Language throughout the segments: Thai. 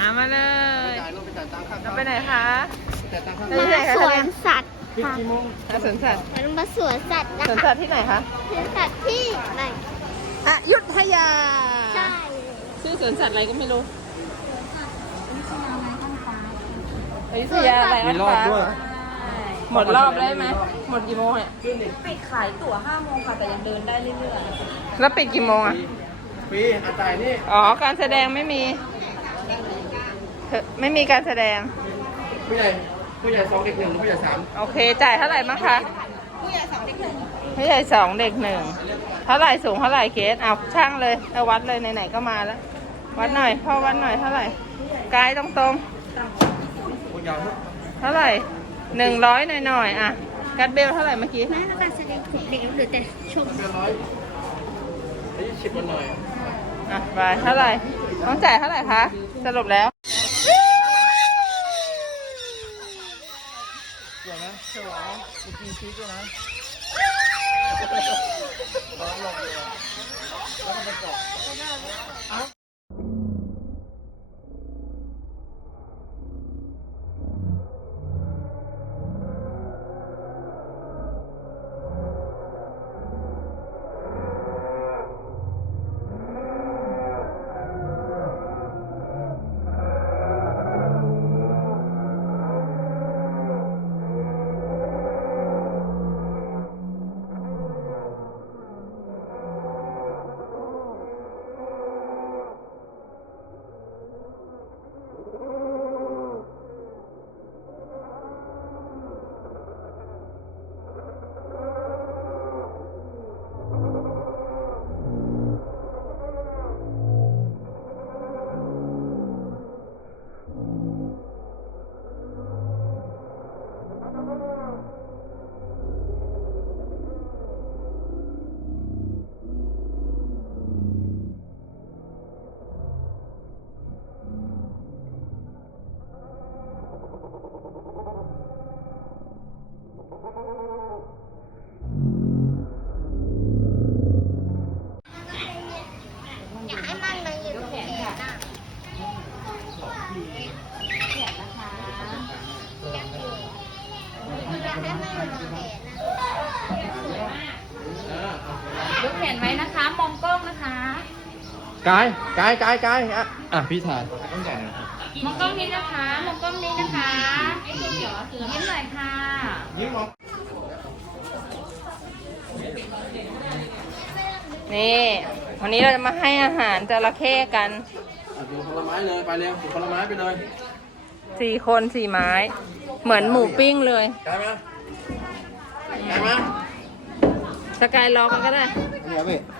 อ่ามาเลย จ่ายลงไปจ่ายตังค่าเราไปไหนคะจ่ายตังค่าไปไหนมาคะสวนสัตว์ปิดค่ะกี่โมงอะสวนสัตว์มันมาสวนสัตว์นะสวนคะสัตว์ที่ไหนคะ สวนสัตว์ที่ไหนอยุธยา ใช่ชื่อสวนสัตว์อะไรก็ไม่รู้นี่คือน้ำมันข้างฟ้าอยุธยาอะไรมีรอบด้วยหมดรอบได้ไหม หมดกี่โมงเนี่ยปิดขายตั๋ว5โมงค่ะแต่ยังเดินได้เรื่อยแล้วปิดกี่โมงอะ ฟรีอาจ่ายนี่อ๋อ การแสดงไม่มี เธอไม่มีการแสดง ผู้ใหญ่ผู้ใหญ่สองเด็กหนึ่งหรือผู้ใหญ่สามโอเค จ่ายเท่าไหร่บ้างคะผู้ใหญ่สองเด็กหนึ่งผู้ใหญ่สองเด็กหนึ่งเท่าไหร่สูงเท่าไหร่เกสเอาช่างเลยเอาวัดเลยไหนๆก็มาแล้ว วัดหน่อยพ่อวัดหน่อยเท่าไหร่กายตรงผู้ใหญ่ๆเท่าไหร่หนึ่งร้อยหน่อยๆอะกัดเบลเท่าไหร่เมื่อกี้แม่ต้องการแสดงของเด็กหรือแต่ชมเป็นร้อยนี่ชิบมาหน่อยอะไปเท่าไหร่ต้องจ่ายเท่าไหร่คะสรุปแล้ว เดี๋ยวนะเชื่อว่า มีกินชีสด้วยน กายกายกายกายอะอะพี่ถ่ายต้องจ่ายนะครับมองกล้องนี้นะคะมองกล้องนี้นะคะไอ้ตัวเขียวคือยิ้มหน่อยค่ะยิ้มมองนี่วันนี้เราจะมาให้อาหารจระเข้กันดูผลไม้เลยไปเร็วดูผลไม้ไปเลยสี่คนสี่ไม้ เหมือนหมูปิ้งเลยกายมาไกายมาสกายรอกันก็ได้เดี๋ยวพี่เรียกมาถือ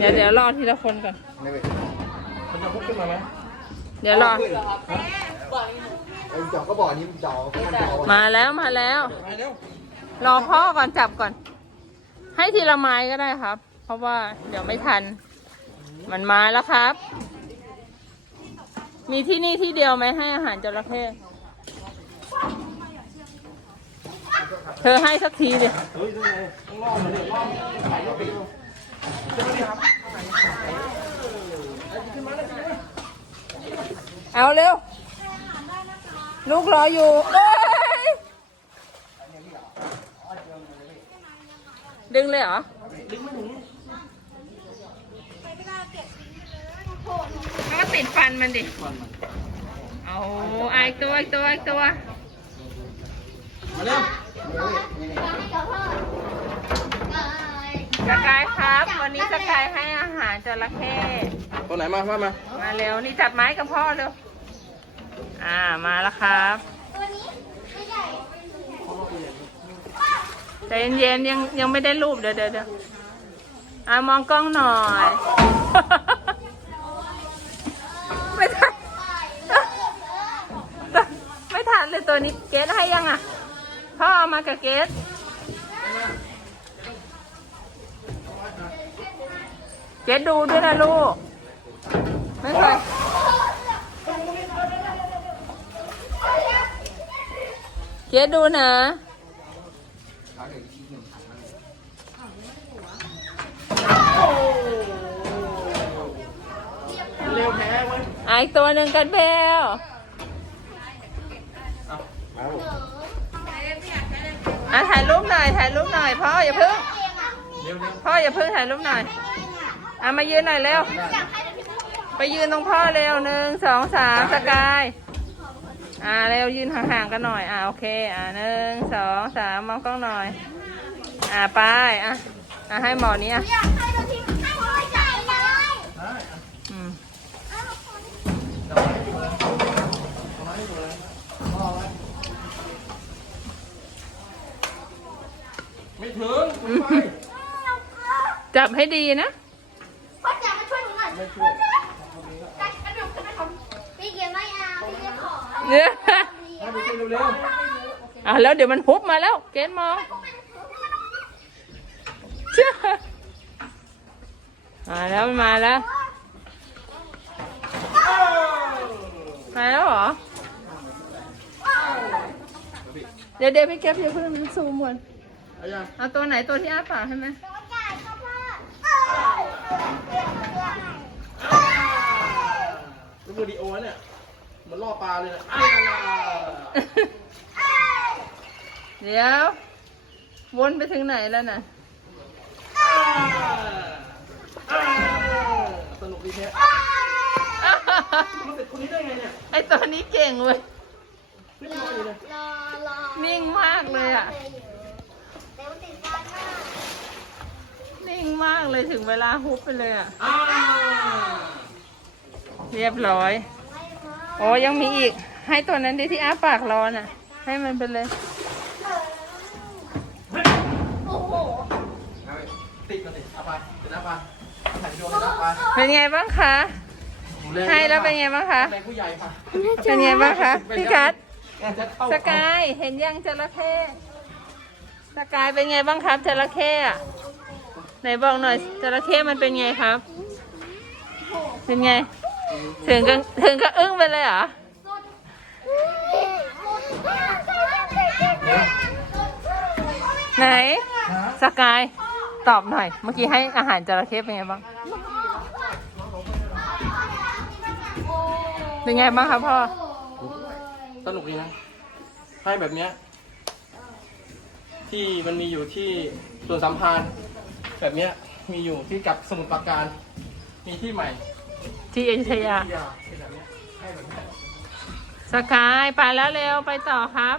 เดี๋ยวเดี๋ยวรอทีละคนก่อนมันจะพุกขึ้นมาไหมเดี๋ยวรอเอ็มจอกก็บอกนี้จอกก็จอกมาแล้วมาแล้ว ไปเร็วรอพ่อก่อนจับก่อน ให้ทีละไม้ก็ได้ครับ เพราะว่าเดี๋ยวไม่ทัน มันมาแล้วครับ มีที่นี่ที่เดียวไหมให้อาหารจระเข้เธอให้สักทีเดียวเฮ้ยต้องไงต้องล่อมันเนี่ยล่อมันถ่ายรูปไปดูใช่ไหมนี่ครับ เอาเร็ว ลูกรออยู่ดึงเลยเหรอ ดึงไม่ถึงมันก็ติดฟันมันดิ เอาไอตัวไอตัวไอตัว มาเร็ว สกายครับ วันนี้สกายให้อาหารจระเข้ตัวไหนมาว่ามา มาเร็วนี่จับไม้กับพ่อเร็ว อ่ามาแล้วครับ ตัวนี้ไม่ใหญ่ใจเย็นๆยังยังไม่ได้รูปเดี๋ยวเดี๋ยวเดี๋ยวอ่ามองกล้องหน่อย ไม่ทันไม่ทันเลยตัวนี้เกสให้ยังอะพ่อเอามากับเกส กสดูด้วยนะลูก ไม่เคยเกสดูนะ เร็วแพ้เว้ยอีกตัวหนึ่งกันเบลอะถ่ายรูปหน่อยถ่ายรูปหน่อยพ่ออย่าเพิ่ง เร็วเร็ว พ่ออย่าเพิ่งถ่ายรูปหน่อย อะมายืนหน่อยเร็ว ไปยืนตรงพ่อเร็วหนึ่งสองสามสกาย อ่าเร็วยืนห่างๆกันหน่อย อ่าโอเค อ่าหนึ่งสองสามมองกล้องหน่อย อ่าไปอะอะให้หมอนี้อะอยากให้เราทิ้งให้หัวใจเลยอืมไม่ถึงจับให้ดีนะพ่อจ๋ามา ช่วยหนูหน่อยพี่เกียร์ไม่เอาพี่เกียร์ขอเนี่ยให้ไปช่วยเร็วอะแล้วเดี๋ยวมันพุบมาแล้ว เกณฑ์มองเชื่อมาแล้วมันมาแล้ว มาแล้วเหรอ เดี๋ยวเดี๋ยวพี่แก๊ปอย่าเพิ่งซูมก่อนๆเอายังเอาตัวไหนตัวที่อ้าปากใช่ไหมหัวใจก็พ่อ แล้วมือดีโอเนี่ยเหมันล่อปลาเลยนะเดี๋ยว วนไปถึงไหนแล้วน่ะสนุกดีแท้รู้สึกคนนี้ได้ไงเนี่ยไอตัวนี้เก่งเว้ย ไม่รออยู่เลยรอรอนิ่งมากเลยอะเดี๋ยวติดฟันมาก นิ่งมากเลยถึงเวลาฮุบไปเลยอะ อ้า เรียบร้อย โอ้ยังมีอีก ให้ตัวนั้นดิที่อ้าปากรอน่ะ ให้มันไปเลยโอ้โหเอาไปติดมาสิเอาไปเดี๋ยวนะปลาถ่ายวิดีโอเลยนะปลาเป็นไงบ้างคะ ให้แล้วเป็นไงบ้างคะแรงผู้ใหญ่ค่ะเป็นไงบ้างคะพี่กัดแอนจะเข้าสกายเห็นยังจระเข้สกายเป็นไงบ้างครับจระเข้อะไหนบอกหน่อยจระเข้มันเป็นไงครับ เป็นไง ถึงก็ถึงก็อึ้งไปเลยเหรอ ไหน สกาย ตอบหน่อย เมื่อกี้ให้อาหารจระเข้เป็นไงบ้าง เป็นไงบ้างครับพ่อ สนุกดีนะ ให้แบบเนี้ย ที่มันมีอยู่ที่ส่วนสัมพันธ์แบบเนี้ยมีอยู่ที่กับสมุทรปราการ มีที่ใหม่ ที่อยุธยาที่ยาเป็นแบบเนี้ยให้แบบเนี้ยสกายไปแล้วเร็วไปต่อครับ